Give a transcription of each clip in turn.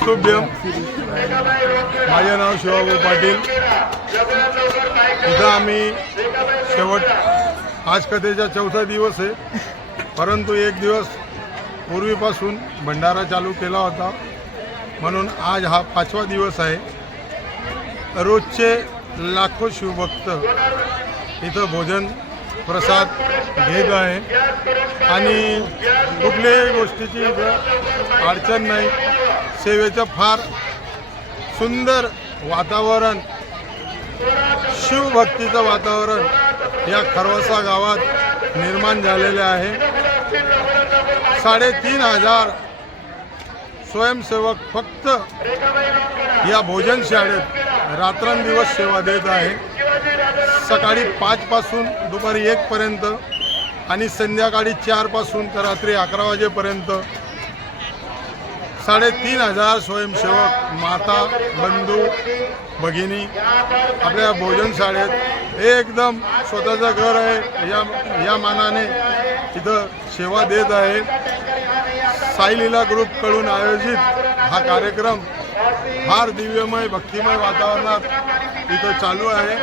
नमस्तुभ्यम माझे नाव शिवाभाऊ पाटील. इथं आम्ही शेवट आज कथेचा चौथा दिवस आहे. परंतु एक दिवस पूर्वीपासून भंडारा चालू केला होता. म्हणून आज हा पाचवा दिवस आहे. रोजचे लाखो शिवभक्त इथं भोजन प्रसाद घेत आहे. आणि कुठल्याही गोष्टीची इथं अडचण नाही. सेवेचं फार सुंदर वातावरण शिवभक्तीचं वातावरण या खरवसा गावात निर्माण झालेले आहे. साडेतीन हजार स्वयंसेवक फक्त या भोजन शाळेत रात्रंदिवस सेवा देत आहे. सकाळी पाचपासून दुपारी एकपर्यंत आणि संध्याकाळी चारपासून तर रात्री अकरा वाजेपर्यंत. साडेतीन हजार स्वयंसेवक माता बंधू भगिनी आपल्या भोजन शाळेत एकदम स्वतःचं घर आहे या या मानाने इथं सेवा देत आहे. साईलीला ग्रुपकडून आयोजित हा कार्यक्रम फार दिव्यमय भक्तिमय वातावरणात इथं चालू आहे.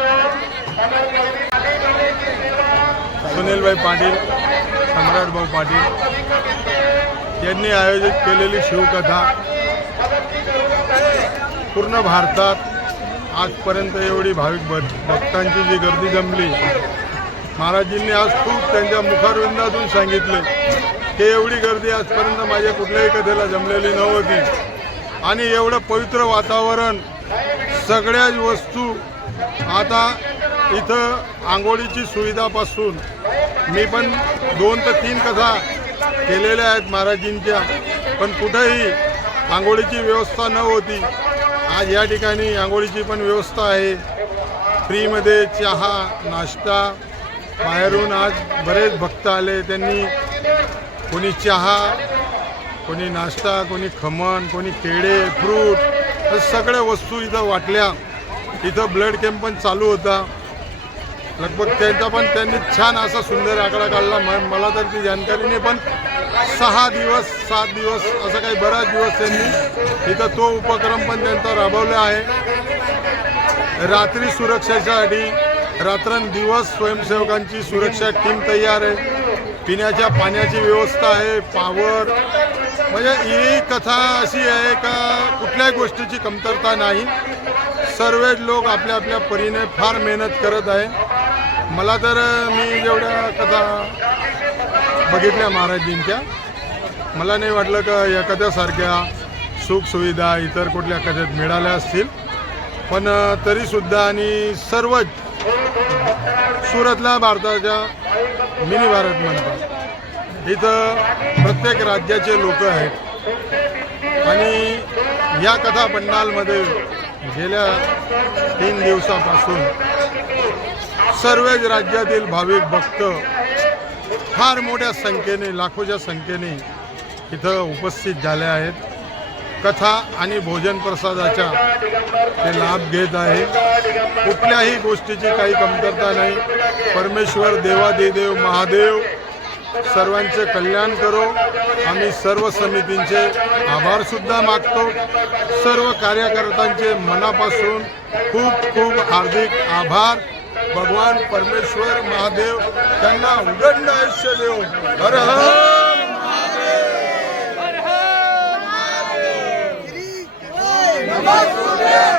सुनीलभाई पाटील सम्राटभाऊ पाटील यांनी आयोजित केलेली शिवकथा पूर्ण भारतात आजपर्यंत एवढी भाविक भक्तांची जी गर्दी जमली महाराजींनी आज खूप त्यांच्या मुखारविंदातून सांगितले की एवढी गर्दी आजपर्यंत माझ्या कुठल्याही कथेला जमलेली नव्हती. आणि एवढं पवित्र वातावरण सगळ्याच वस्तू आता इथं आंघोळीची सुविधापासून मी पण दोन ते तीन कथा केलेल्या आहेत महाराजींच्या पण कुठंही आंघोळीची व्यवस्था न होती. आज या ठिकाणी आंघोळीची पण व्यवस्था आहे. फ्रीमध्ये चहा नाश्ता बाहेरून आज बरेच भक्त आले. त्यांनी कोणी चहा कोणी नाश्ता कोणी खमण कोणी केळे फ्रूट हे सगळ्या वस्तू इथं वाटल्या. इथं ब्लड कॅम्प पण चालू होता. लगभग त्यांचा पण त्यांनी छान असा सुंदर आकडा काढला. मला तर ती जानकारी नाही पण सहा दिवस सात दिवस असं काही बराच दिवस त्यांनी इथं तो उपक्रम पण त्यांचा राबवला आहे. रात्री सुरक्षेसाठी रात्रंदिवस स्वयंसेवकांची सुरक्षा टीम तयार आहे. पिण्याच्या पाण्याची व्यवस्था आहे पावर म्हणजे ही कथा अशी आहे का कुठल्याही गोष्टीची कमतरता नाही. सर्वच लोक आपल्या आपल्या परीने फार मेहनत करत आहे. मला तर मी जेवढ्या कथा बघितल्या महाराजींच्या मला नाही वाटलं का या कथेसारख्या सुखसुविधा इतर कुठल्या कथेत मिळाल्या असतील. पण तरीसुद्धा आणि सर्वच सुरतला भारताच्या मिनी भारत म्हणतात. इथं प्रत्येक राज्याचे लोक आहेत. आणि या कथा पंडालमध्ये गेल्या तीन दिवसापासून सर्वच राज्यातील भाविक भक्त फार मोठ्या संख्येने लाखोच्या संख्येने इथं उपस्थित झाले आहेत. कथा आणि भोजन प्रसादाचा ते लाभ घेत आहे. कुठल्याही गोष्टीची काही कमतरता नाही. परमेश्वर देवादेदेव महादेव सर्वांचे कल्याण करो. आम्ही सर्व समितींचे आभारसुद्धा मागतो. सर्व कार्यकर्त्यांचे मनापासून खूप खूप हार्दिक आभार. भगवान परमेश्वर महादेव त्यांना उदंड आयुष्य देव हर हर नमस्ते